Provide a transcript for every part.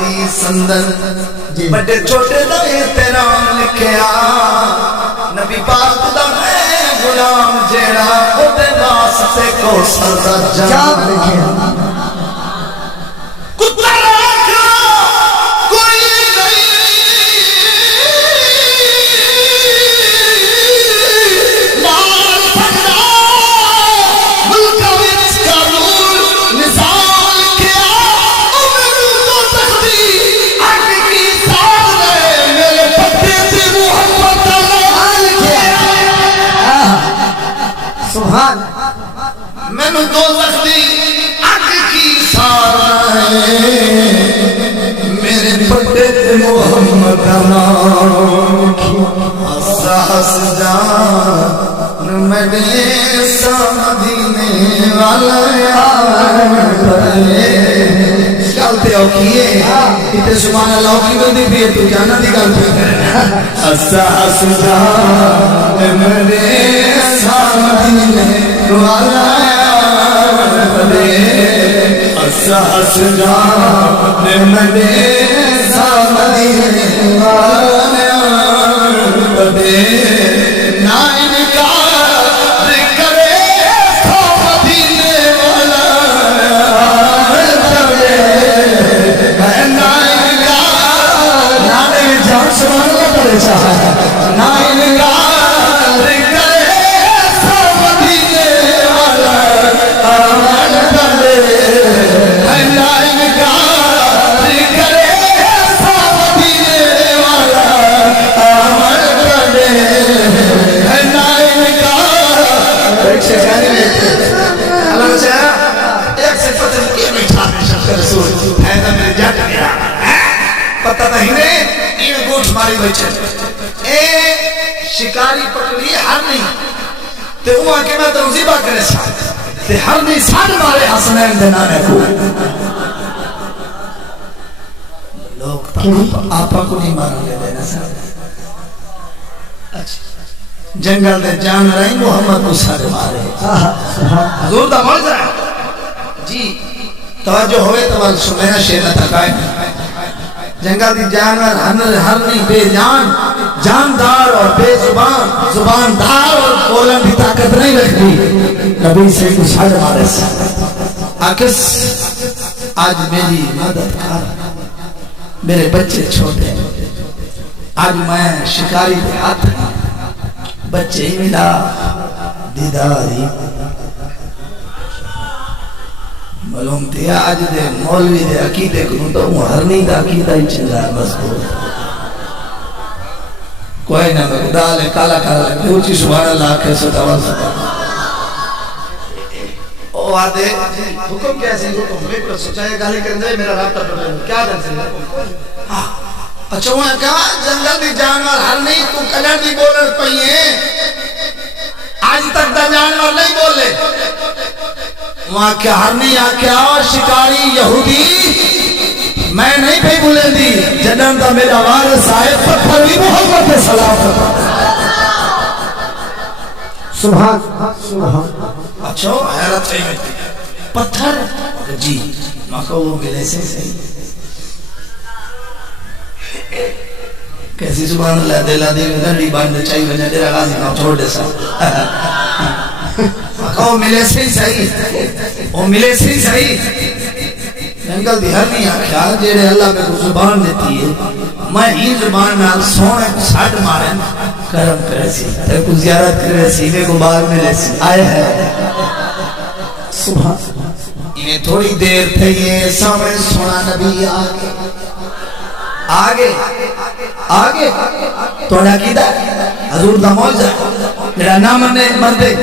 حدیث اندر بڑے چھوٹے دا احترام لکھیا نبی پاک دا ہے غلام جیڑا خود واسطے کو سردا جان لکھیا میں نے دو لختی اگ کی سارا ہے میرے پٹے محمد نام ہسا ہس جان میرے سامدینے والا چلتے ہو کیے اتنے سبحان اللہ کی بندی بھی تو جانا دی گل پہ ہسا ہس جان میرے سامدینے والا ہس ہس جان میرے سامدینے والا نا انکار کرے سامدینے والا نا انکار نانے جان سبحان اللہ کرے چاہا نا انکار کرے سامدینے والا آمن کرے نا انکار کرے سامدینے والا آمن کرے نا انکار ایک سے کہنے میں اللہ نے چاہا ایک سے فتح کی بیٹھا میں شخص رسول ہے نا میرے جاٹ گیا پتہ نہیں نے یہ گوٹھ ماری بچے اے شکاری پکڑی ہر نہیں تے وہ آکے میں تنزیبہ کرے ساتھ تے ہر نہیں ساتھ مارے حسنین دینانے کو لوگ آپا کو نہیں مارا لے دینا ساتھ جنگل دے جان رہی محمد کو سارے مارے حضور دا موجہ جی توجہ ہوئے تو سمینا شیرہ تکائے جنگل دی جانور ہر نہیں بے جان جاندار اور بے زبان زباندار اور بولن بھی طاقت نہیں رکھتی نبی سے کچھ حج مارے سے آکس آج میری مدد کر میرے بچے چھوٹے آج میں شکاری دے ہاتھ بچے ہی ملا دیداری معلوم تھیا آج دے مولوی دے عقیدے کو تو ہرنی دا عقیدہ ہی چلا مضبوط کوئی نہ دال کالا کالا دوچی سبحان اللہ کے ستاوا ستاوا او آدھے حکم کیسے حکم میں کو سچائے گالے کرنے میرا رابطہ پڑھنے کیا دن سے حکم اچھا وہاں کہا جنگل دی جانور ہر نہیں تو کلر دی بولر پہیے آج تک دا جانور نہیں بولے وہاں کیا ہر نہیں آکیا اور شکاری یہودی میں نہیں پہ بولے دی جنم دا میرا وارث آئے پتھر بھی محمد پہ سلام سبحان اچھا حیرت ہے پتھر جی مکہ وہ ملے سے صحیح کیسی سبحان اللہ دلہ دے گھڑی باندھ چاہی وجہ دیرہ غازی نہ چھوڑ دے سا وہ ملے سے صحیح وہ ملے سے صحیح جنگل دی ہر نہیں آکھیا جیڑے اللہ میں کو زبان دیتی ہے میں ہی زبان میں سونے کو ساٹھ مارے کرم کرے سی تے کو زیارت کرے سی میں کو باغ ملے سی آئے ہے سبحان انہیں تھوڑی دیر تھے یہ سامنے سونا نبی آگے آگے تو نے عقیدہ حضور دا موجزہ میرا نام نے مردے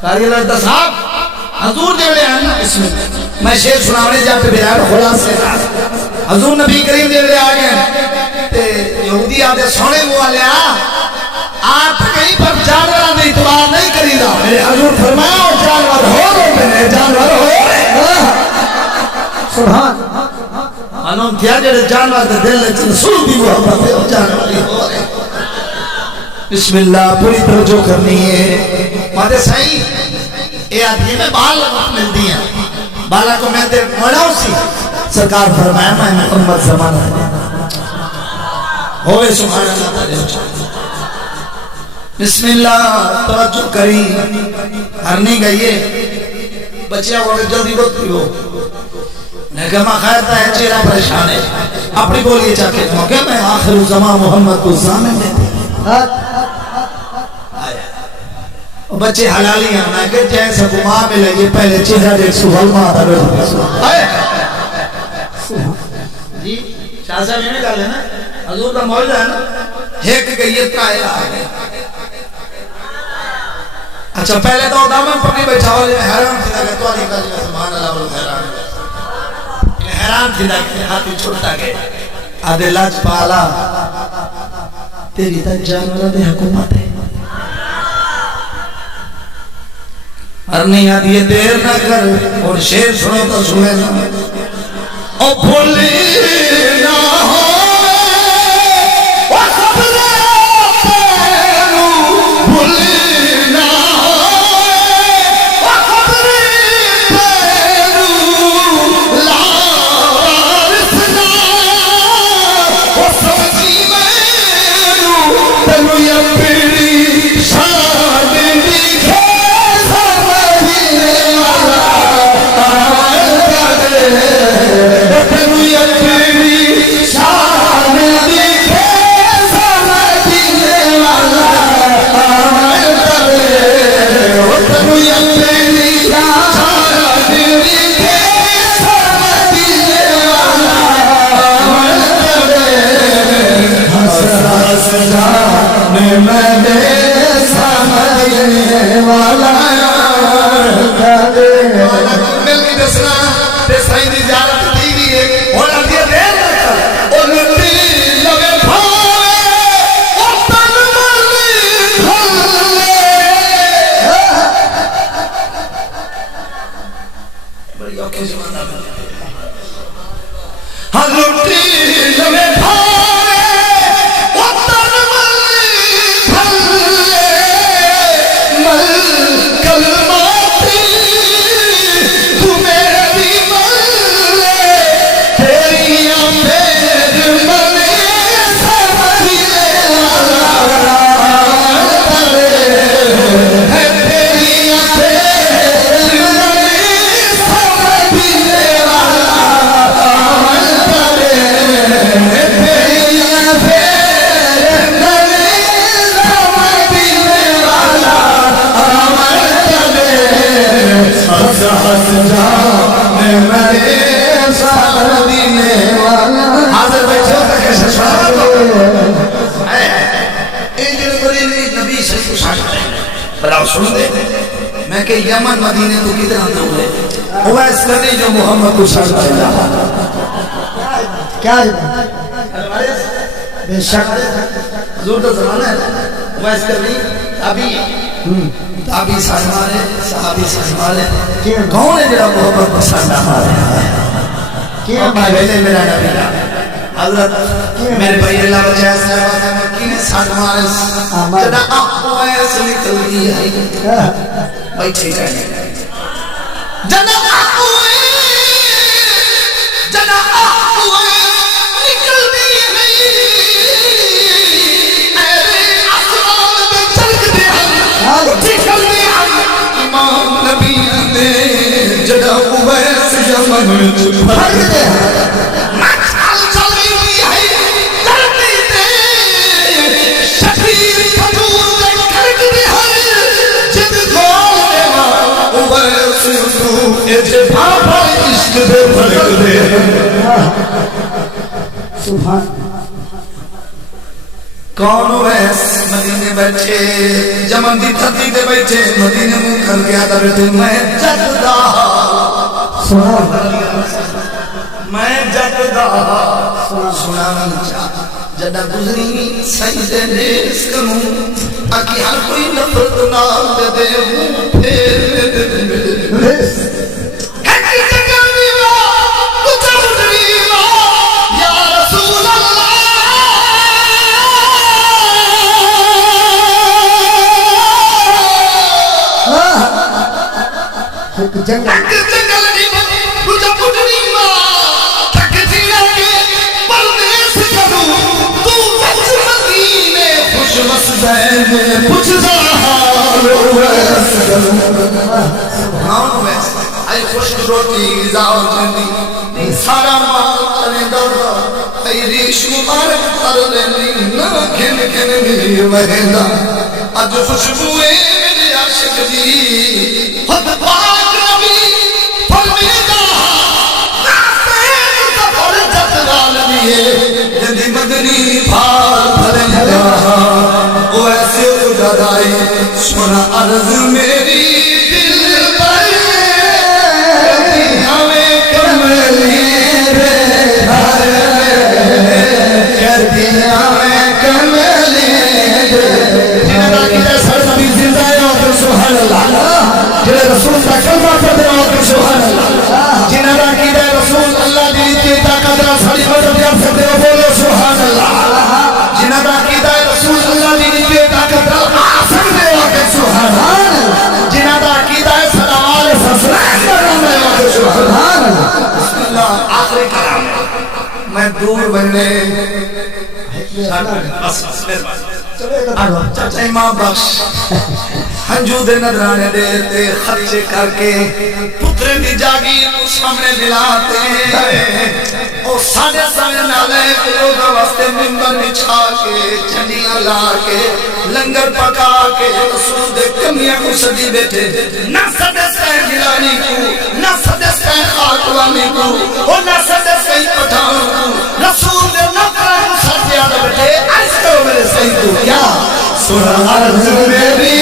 کاری لڑتا صاحب حضور دے لے آنا اس میں شیر سناونے جا پہ بیرار خلا سے حضور نبی کریم دے لے آگئے تے یہودی آدھے سونے موالے آپ کہیں پر جانوران دے اتبار نہیں کری دا میرے حضور فرمایا جانور ہو رو میرے جانور ہو سبحان انہوں تھیا جڑے جانور دے دل لے سلو بھی محبت ہے جانوری ہو رہے بسم اللہ پوری توجہ کرنی ہے مادے صحیح اے آدھی میں بال مل دیا بالا کو میں دے مڑاؤ سی سرکار فرمایا میں محمد زمانہ ہوئے سبحان اللہ تعالی بسم اللہ توجہ کری ہرنی گئیے بچیاں وہ جلدی بہت پیو نے کہا ماں خیرتا ہے چہرہ پریشان ہے اپنی بولیے چاہتے ہیں کہ میں آخر زمان محمد کو سامنے دے بچے حلالی آنا کہ جیسا گماں میں لگے پہلے چہرہ دیکھ سوال ماتا رہے جی شاہ صاحب یہ میں کہا لینا حضور کا موجہ ہے نا ایک گئیت کا ہے آگے اچھا پہلے تو دامن پکڑی بیٹھا ہو لئے حیران تھی لگے تو علی کا جی سبحان اللہ والو حیران تھی لگے ہاتھی چھوڑتا گئے آدھے لاج پالا تیری تن جانورہ دے حکومت ہے ارنی آدھی یہ دیر نہ کر اور شیر سنو تو سوئے نہ او بھولی نہ ہو میں کہ یمن مدینے تو کتنا دور ہے اویس کرنی جو محمد کو شرط ہے کیا ہے بے شک حضور تو زمانہ ہے اویس کرنی تابی سازمالے صحابی سازمالے کون ہے جڑا محمد کو شرط ہے کیا ہے میرا نبی حضرت میرے بھائی اللہ بچہ صاحبات مکی نے سازمالے جڑا اویس نکل گئی ہے بیٹھے گئے جنا آئے نکل دی ہے میرے آسمان میں چلک دے چکل دے امام نبی دے جنا اویس یمن میں پھڑک دے مچھال چلی دی ہے چلتی دے شکیر کھجور دے کرک دے ہے جد گھوڑے اویس تو اجھے بھاپا عشق دے پھڑک دے سبحان کون اویس مدینے بیٹھے یمن دی دھرتی تے بیٹھے مدینے منہ کر گیا تھا بیٹھے میں جدہ میں جدہ سنا جدہ گزری سجدے نیس کروں اکی ہر کوئی نفرت نام دے دے ہوں پھر دے جنگل جنگل پوچھدا حال ویسا اے خشک روٹی زاوجنی سارا مال کرے دورا اے ریش مبارک کر لینی نہ گھن گھن میری وہدا اج خوشبوئے میرے عاشق دی خود پاک نبی فرمیدا ناسین سفر جترال دیے جدی مدنی پھال بھرے جہاں او ایسے اجادائی سونا عرض میری دل پر ہمیں کملی رے کردیا میں کملی جنہیں راکی سر نبی زندہ ہے اور سبحان اللہ جنہیں رسول کا کلمہ پڑھتے ہیں اور سبحان اللہ جنہیں راکی رسول اللہ دیتی طاقت را سڑی مدد کر سکتے ہو بولو سبحان اللہ جنہیں راکی رسول اللہ دیتی طاقت را سکتے ہو سبحان اللہ جنہیں راکی سلام سسرائے سبحان اللہ بسم اللہ آخری کلام میں دور بننے امام بخش ہنجو دے نظرانے دیتے خرچے کر کے پترے دی جاگی سامنے ملاتے او ساڑھے سامنے نالے لوگ واسطے ممبر بچھا کے چنیاں لا کے لنگر پکا کے رسول دے کمیاں کو صدی بیٹھے نہ صدے سے گلانی کو نہ صدے سے خاتوانی کو اور نہ صدے سے پٹھان کو رسول دے نکرہ کو ساتھ یاد بیٹھے ایس کرو میرے صحیح کو کیا سنا عرض میری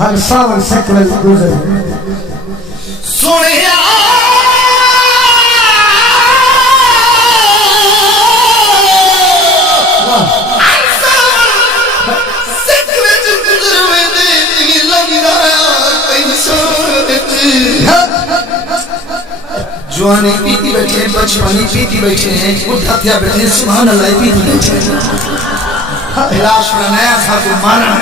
ہر ساون سکل گزر سنیا جوانی پیتی بیٹھے بچپانی پیتی بیٹھے ہیں اٹھا تھیا بیٹھے سبحان اللہ پیتی بیٹھے علاش میں نیا تھا کو مارا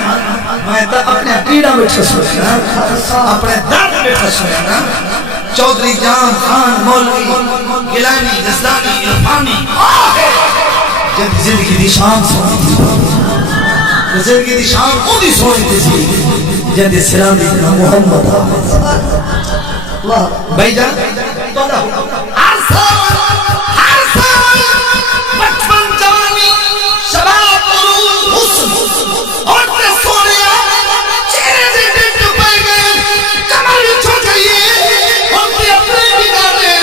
میں تا اپنے پیڑا بیٹھا سویا اپنے درد بیٹھا سویا چودری جان خان مولوی گلانی یزدانی عرفانی جب زندگی دی شان سونی تھی زندگی دی شان اونی سونی تھی جب اسلامی محمد بھائی جان ہر سال بچپن جوانی شباب عروج حسن عورتیں سونیا چہرے سے ڈٹ پہ گئے کمر چھو گئی عورتیں اپنے بگانے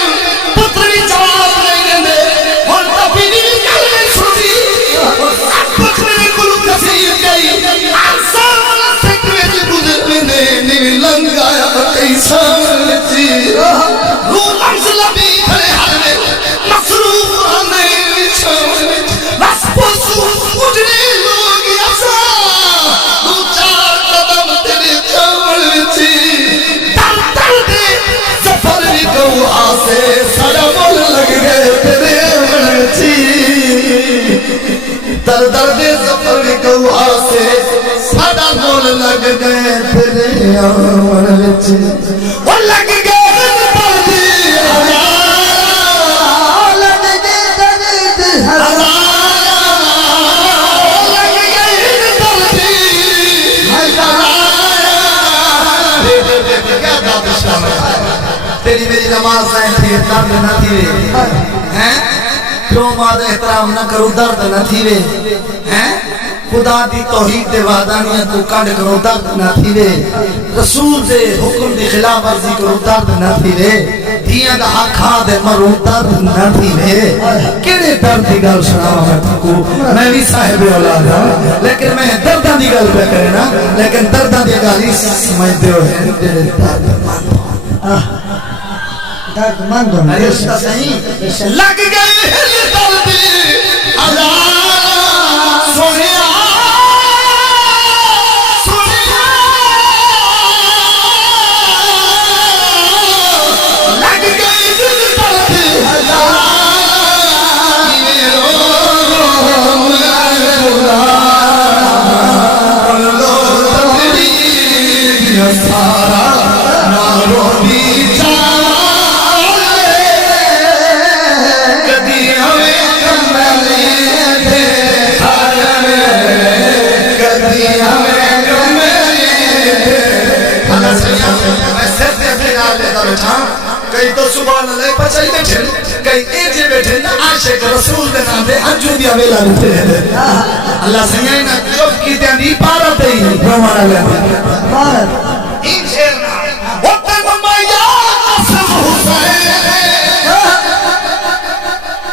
پتری جواب نہیں دے اور تبھی گلے چھوٹی سب کچھ میرے گلو کثیر گئی ہر سال سکرے سے گزر میں نے لنگایا کئی سال تھی روح لمس لبی بھرے حلے مصروف آنے چھوڑے بس پوسو اجھنے لوگ یسا دو چار قدم تیرے چھوڑے تھی تل تل دے سفر بھی کو آسے سارا مول لگ گئے تیرے بڑے تھی در در دے سفر بھی کو آسے سارا مول لگ گئے تیرے بڑے تھی وہ لگ گئے تیری میری نماز نہ تھی درد نہ تھی وے ہیں کیوں ماد احترام نہ کرو درد نہ تھی وے ہیں خدا دی توحید دے وعدانیاں کو کاڑ کرو درد نہ تھی وے رسول دے حکم دی خلاف ورزی کرو درد نہ تھی وے دیاں دا آکھا دے مرو درد نہ تھی وے کیڑے درد دی گل سناواں میں تھکو میں بھی صاحب اولاد ہوں لیکن میں درد درداں دی گل پہ کرے نا لیکن درداں دی گل ہی سمجھتے ہو ہیں جڑے درد مند درد مند ہوں ارے اس کا صحیح لگ گئی درد اللہ سنیا کئی تو سبحان اللہ پچھائی بیٹھے کئی ایجے بیٹھے عاشق رسول دے نام دے انجو دیا ویلا بیٹھے اللہ سنگائی نا چوب کی دیا نہیں پارت ہے پروانا لیا پارت این شیرنا وقت ممایا قسم حسین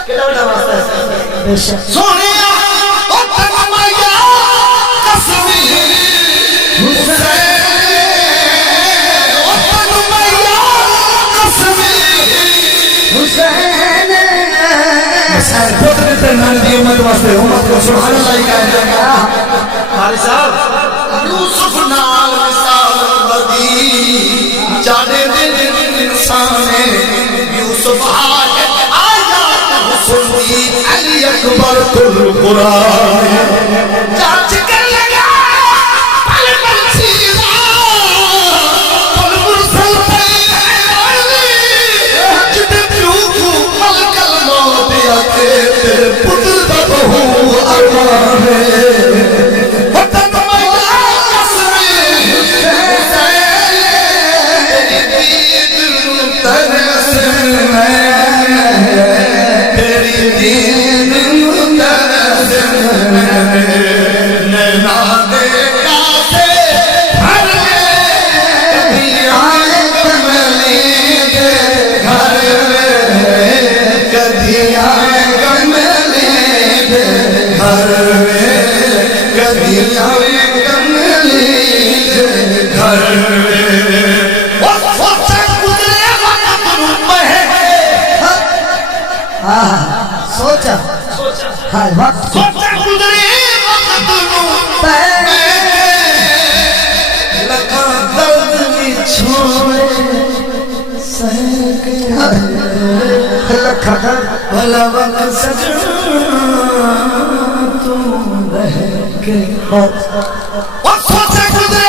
کتا بڑا واسطہ ہے بے شک سونیا وقت ممایا قسم حسین پتر ترنان دی امت واسطے امت کو سبحان اللہ ہی کہا جائے ہمارے صاحب یوسف نال مثال بدی جانے دن انسانے یوسف آیات حسنی علی اکبر کل قرآن جانچ کر لگا پل پل سیدھا پل مرسل تیرے پتر دا بہو ارمان ہے وطن مایا قسمی حسین تیری دین ترسم تیری دین ترسم نینا دیکھا سے ہر کبھی آئے کملی دے گھر کبھی آئے سوچا ہائے وقت سوچا گزرے وقت نو لکھا درد بھی چھوڑے سہ کے لکھا درد بھلا وقت سجنا تو رہ کے سوچا گزرے